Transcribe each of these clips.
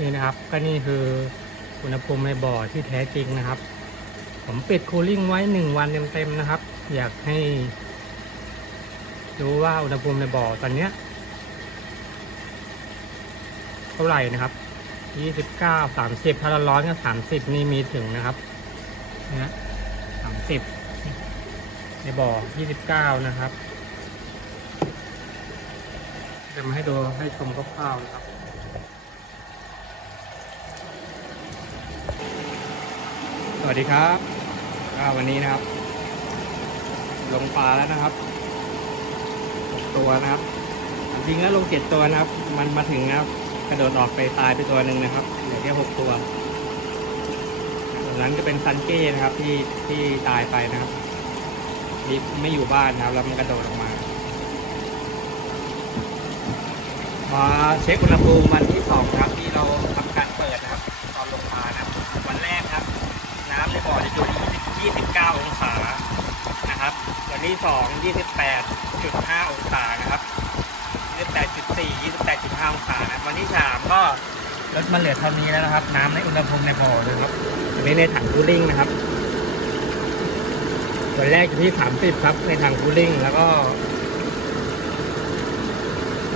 นี่นะครับก็นี่คืออุณหภูมิในบ่อที่แท้จริงนะครับ ผมปิดคูลิ่งไว้หนึ่งวันเต็มๆนะครับ อยากให้รู้ว่าอุณหภูมิในบ่อตอนเนี้ยเท่าไหร่นะครับยี่สิบเก้าสามสิบถ้าเราร้อนก็สามสิบนี่มีถึงนะครับนะสามสิบในบ่อยี่สิบเก้านะครับจะมาให้ดูให้ชมคร่าวๆนะครับ สวัสดีครับวันนี้นะครับ ลงปลาแล้วนะครับตัวนะครับจริงแล้วลงเจ็ดตัวนะครับ มันมาถึงนะครับ กระโดดออกไปตายไปตัวหนึ่งนะครับเหลือแค่หกตัวตรงนั้นจะเป็นซันเก้นะครับ ที่ที่ตายไปนะครับที่ไม่อยู่บ้านนะครับ แล้วมันกระโดดออกมา มาเช็คอุณหภูมิวันที่สองครับที่เราทำการเปิดนะครับ ตอนลงมานะครับ วันแรกครับ น้ำในบ่อจะอยู่ที่29 องศา นะครับ วันที่สอง28.5องศานะครับ28.4 28.5องศานะวันที่สามก็ลดมาเหลือเท่านี้แล้วนะครับ น้ำในอุณหภูมิในบ่อนะครับอันนี้ในถังคูลิ่งนะครับวันแรกอยู่ที่30ครับในถังคูลิ่งแล้วก็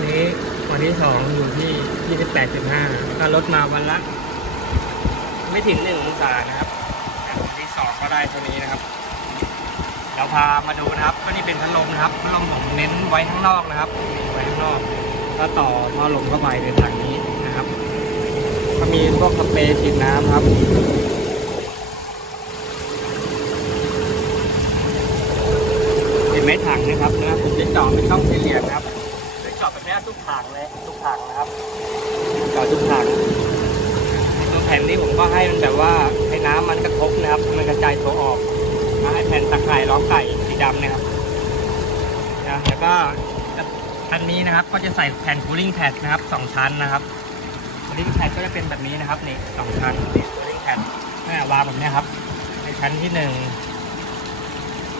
นี้วันที่สองอยู่ที่28.5ก็ลดมาวันละ ไม่ถึงหนึ่งองศานะครับวันที่สองก็ได้เท่านี้นะครับ เดี๋ยวพามาดูนะครับก็นี่เป็นพัดลมนะครับพัดลมผมเน้นไว้ข้างนอกนะครับไว้ข้างนอกก็ต่อท่อลมเข้าไปในถังนี้นะครับ ก็มีพวกสเปรย์ฉีดน้ำครับเห็นไหมถังนะครับนะผมจะเจาะเป็นช่องสี่เหลี่ยมครับจะเจาะแบบนี้ทุกถังเลยทุกถังนะครับเจาะทุกถังตัวแผ่นนี้ผมก็ให้มันแบบว่าให้น้ำมันกระทบนะครับ มันกระจายตัวาไก่สีดำนะครับนะแล้วก็อันนี้นะครับก็จะใส่แผ่นคูลิ่งแพดนะครับสองชั้นนะครับคูลิ่งแพดก็จะเป็นแบบนี้นะครับนี่สองชั้นนี่คูลิ่งแพดนี่วางแบบนี้ครับในชั้นที่หนึ่ง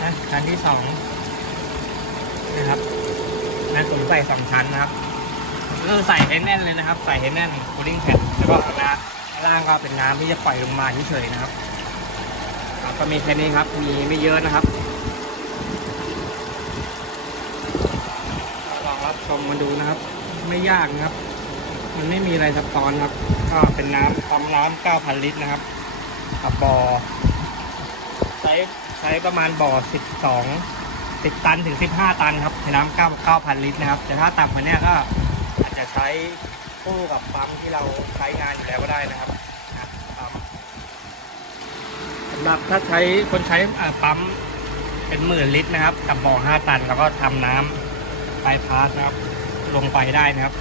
นะชั้นที่สองนะครับนะผมใส่สองชั้นนะครับก็คือใส่ให้แน่นเลยนะครับ ใส่ให้แน่นคูลิ่งแผ่นแล้วก็ข้างหน้าข้างล่างก็เป็นน้ำที่จะปล่อยลงมาเฉยๆนะครับครับก็มีแค่นี้ครับมีไม่เยอะนะครับ ลองรับชมมาดูนะครับ ไม่ยากนะครับ มันไม่มีอะไรซับซ้อนครับ ก็เป็นน้ำปั๊มน้ำ9,000ลิตรนะครับกับบ่อใช้ใช้ประมาณบ่อ12 10ตันถึง15ตันครับในน้ำ9 9,000ลิตรนะครับ แต่ถ้าต่ำกว่านี้ก็อาจจะใช้คู่กับปั๊มที่เราใช้งานอยู่แล้วก็ได้นะครับสำหรับถ้าใช้คนใช้ปั๊มเป็นหมื่นลิตรนะครับ กับบ่อ5ตันแล้วก็ทำน้ำ ไฟพาสนะครับ ลงไปได้นะครับ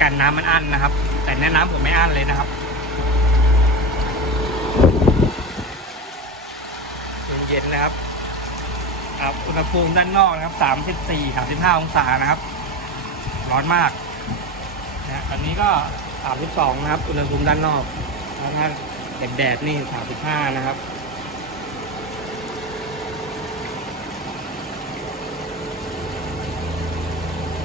กันน้ำมันอั้นนะครับ แต่แนะน้ำผมไม่อั้นเลยนะครับเย็นๆนะครับครับอุณหภูมิด้านนอกนะครับ 34 35 องศานะครับ ร้อนมากนะตอนนี้ก็ 32 นะครับ อุณหภูมิด้านนอกแล้วถ้าแดดๆนี่ 35 นะครับ